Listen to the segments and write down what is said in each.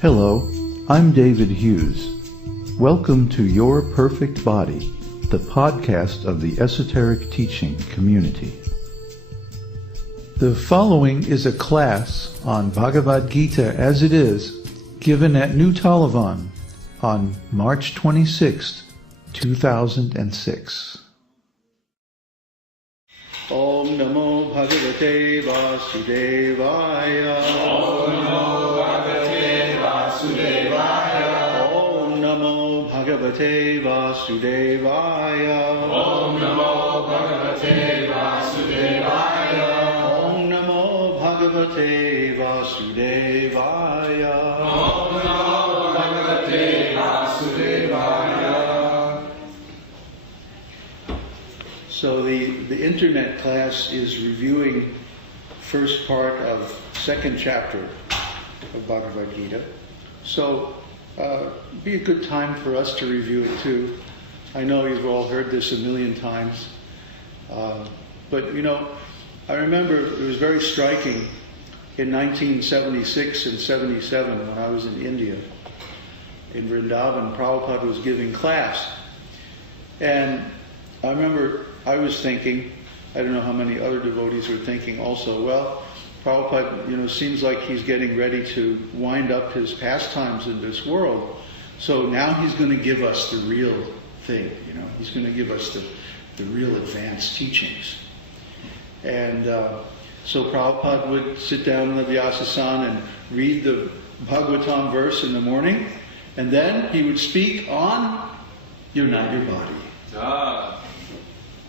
Hello, I'm David Hughes. Welcome to Your Perfect Body, the podcast of the Esoteric Teaching Community. The following is a class on Bhagavad-gītā as it is, given at New Talavan on March 26, 2006. Om Namo Bhagavate Vasudevaya. Om Namo Bhagavate Vasudevaya. Om Namo Bhagavate Vasudevaya. Om Namo Bhagavate Vasudevaya. Om Namo Bhagavate Vasudevaya. Om Namo Bhagavate Vasudevaya. So the internet class is reviewing first part of second chapter of Bhagavad-gītā. So be a good time for us to review it too. I know you've all heard this a million times. But you know, I remember it was very striking in 1976 and 77 when I was in India. In Vrindavan, Prabhupada was giving class. And I remember I was thinking, I don't know how many other devotees were thinking also, well, Prabhupada, seems like he's getting ready to wind up his pastimes in this world. So now he's going to give us the real thing, He's going to give us the real advanced teachings. And so Prabhupada would sit down in the Vyasasana and read the Bhagavatam verse in the morning, and then he would speak on, you're not your body.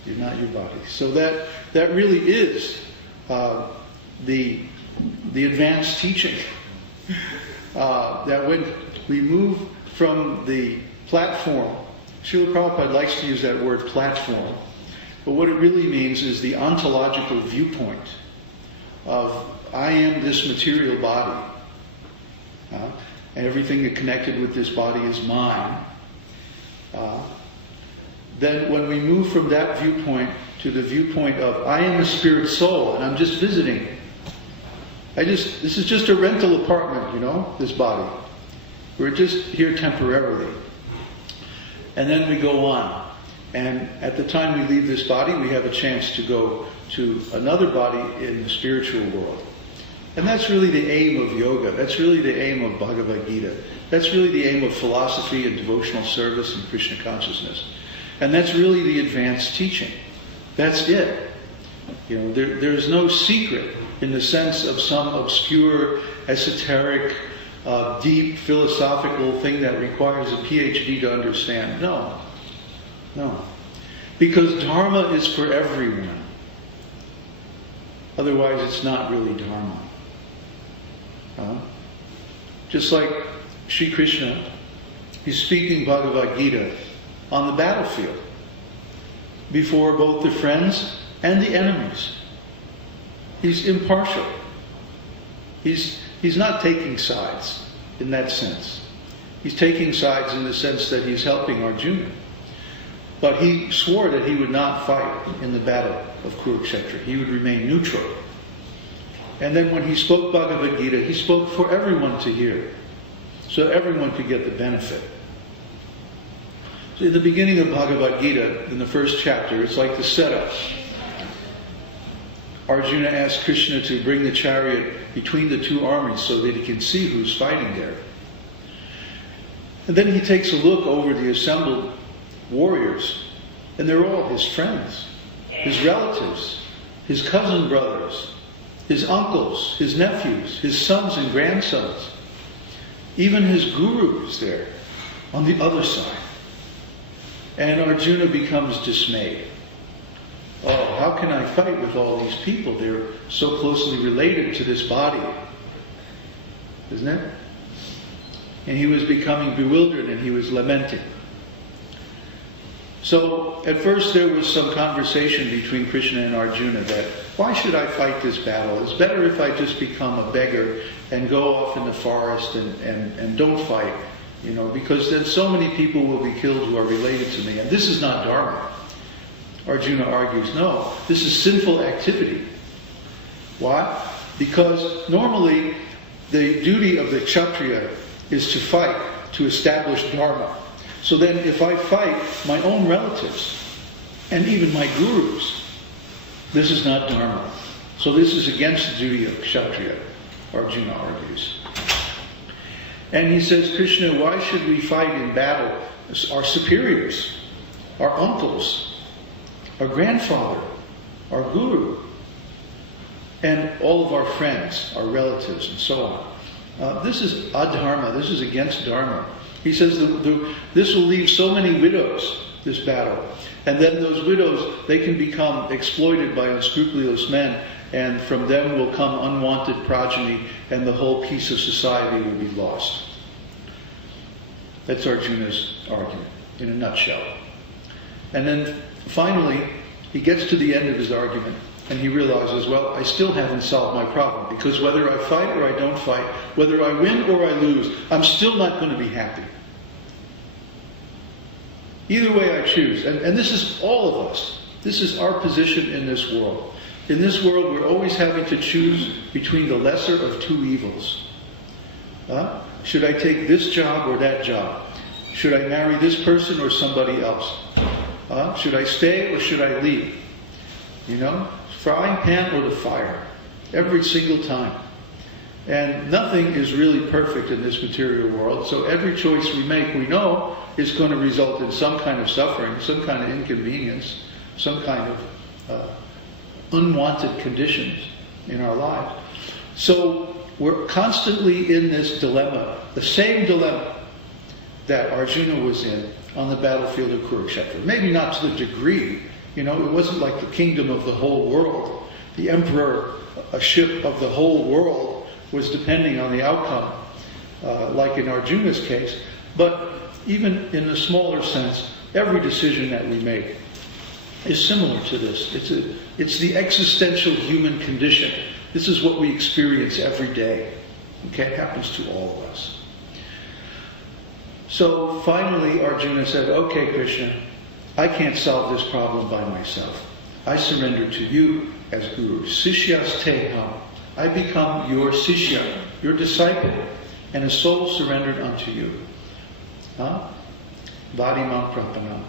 You're not your body. So that really is the advanced teaching. That when we move from the platform, Srila Prabhupada likes to use that word platform, but what it really means is the ontological viewpoint of I am this material body, and everything that connected with this body is mine. Then when we move from that viewpoint to the viewpoint of I am a spirit soul and I'm just visiting. This is just a rental apartment, this body. We're just here temporarily. And then we go on. And at the time we leave this body, we have a chance to go to another body in the spiritual world. And that's really the aim of yoga. That's really the aim of Bhagavad-gītā. That's really the aim of philosophy and devotional service and Krishna consciousness. And that's really the advanced teaching. That's it. There's no secret in the sense of some obscure, esoteric, deep, philosophical thing that requires a PhD to understand. No. Because Dharma is for everyone. Otherwise, it's not really Dharma. Just like Sri Kṛṣṇa, he's speaking Bhagavad-gītā on the battlefield before both the friends and the enemies. He's impartial. He's not taking sides in that sense. He's taking sides in the sense that he's helping Arjuna. But he swore that he would not fight in the battle of Kurukshetra. He would remain neutral. And then when he spoke Bhagavad-gītā, he spoke for everyone to hear, so everyone could get the benefit. So in the beginning of Bhagavad-gītā, in the first chapter, it's like the setup. Arjuna asked Krishna to bring the chariot between the two armies so that he can see who's fighting there. And then he takes a look over the assembled warriors, and they're all his friends, his relatives, his cousin brothers, his uncles, his nephews, his sons and grandsons. Even his guru is there on the other side. And Arjuna becomes dismayed. Oh, how can I fight with all these people? They're so closely related to this body. Isn't it? And he was becoming bewildered and he was lamenting. So at first there was some conversation between Kṛṣṇa and Arjuna that, why should I fight this battle? It's better if I just become a beggar and go off in the forest and don't fight, because then so many people will be killed who are related to me. And this is not dharma. Arjuna argues, no, this is sinful activity. Why? Because normally the duty of the Kshatriya is to fight, to establish dharma. So then if I fight my own relatives, and even my gurus, this is not dharma. So this is against the duty of Kshatriya, Arjuna argues. And he says, Kṛṣṇa, why should we fight in battle our superiors, our uncles, our grandfather, our guru, and all of our friends, our relatives, and so on? This is adharma, this is against dharma. He says this will leave so many widows, this battle. And then those widows, they can become exploited by unscrupulous men, and from them will come unwanted progeny, and the whole peace of society will be lost. That's Arjuna's argument, in a nutshell. And then finally, he gets to the end of his argument, and he realizes, well, I still haven't solved my problem, because whether I fight or I don't fight, whether I win or I lose, I'm still not going to be happy. Either way I choose. And this is all of us. This is our position in this world. In this world, we're always having to choose between the lesser of two evils. Should I take this job or that job? Should I marry this person or somebody else? Should I stay or should I leave? Frying pan or the fire. Every single time. And nothing is really perfect in this material world, so every choice we make, we know, is going to result in some kind of suffering, some kind of inconvenience, some kind of unwanted conditions in our lives. So we're constantly in this dilemma, the same dilemma that Arjuna was in on the battlefield of Kurukshetra. Maybe not to the degree, it wasn't like the kingdom of the whole world. The emperorship of the whole world was depending on the outcome, like in Arjuna's case. But even in a smaller sense, every decision that we make is similar to this. It's the existential human condition. This is what we experience every day. Okay, it happens to all of us. So finally Arjuna said, okay, Kṛṣṇa, I can't solve this problem by myself. I surrender to you as Guru. Sishyas teham. I become your sishya, your disciple, and a soul surrendered unto you. Vadimam prapanam.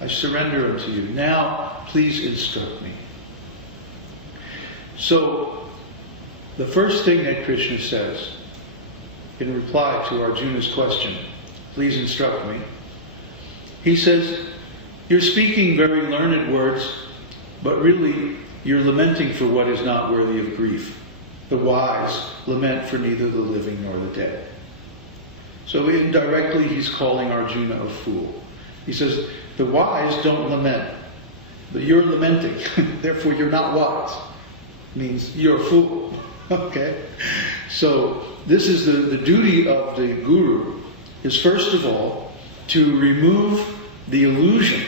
I surrender unto you. Now, please instruct me. So, the first thing that Kṛṣṇa says, in reply to Arjuna's question, please instruct me, he says, you're speaking very learned words, but really you're lamenting for what is not worthy of grief. The wise lament for neither the living nor the dead. So indirectly he's calling Arjuna a fool. He says, the wise don't lament, but you're lamenting, therefore you're not wise. It means you're a fool. Okay? So this is the duty of the guru, is first of all to remove the illusion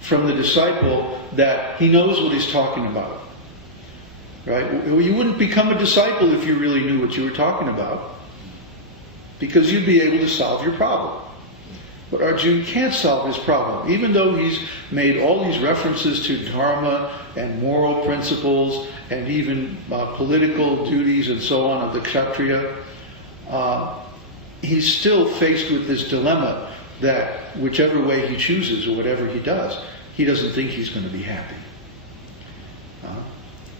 from the disciple that he knows what he's talking about. Right? You wouldn't become a disciple if you really knew what you were talking about, because you'd be able to solve your problem. But Arjuna can't solve his problem, even though he's made all these references to dharma and moral principles and even political duties and so on of the Kshatriya. He's still faced with this dilemma that whichever way he chooses or whatever he does, he doesn't think he's going to be happy.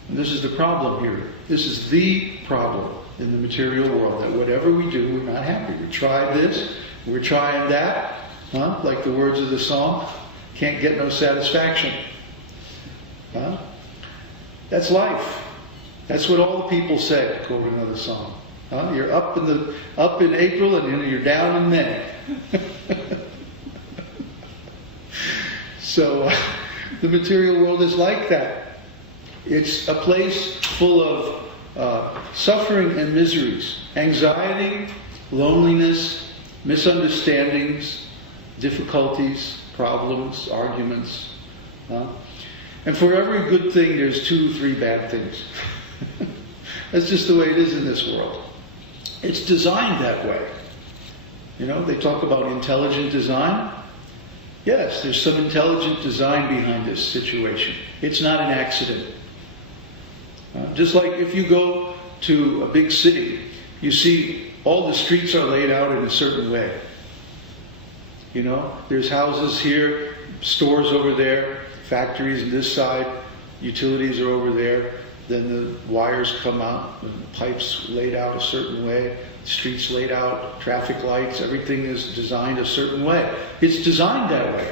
And this is the problem here. This is the problem in the material world, that whatever we do, we're not happy. We tried this, we're trying that, like the words of the song, can't get no satisfaction. That's life. That's what all the people say, to quote another song. You're up in April and you're down in May. So the material world is like that. It's a place full of suffering and miseries, anxiety, loneliness, misunderstandings, difficulties, problems, arguments. And for every good thing, there's 2, 3 bad things. That's just the way it is in this world. It's designed that way. You know, they talk about intelligent design. Yes, there's some intelligent design behind this situation. It's not an accident. Just like if you go to a big city, you see all the streets are laid out in a certain way. You know, there's houses here, stores over there, factories on this side, utilities are over there, then the wires come out, and the pipes laid out a certain way, streets laid out, traffic lights, everything is designed a certain way. It's designed that way.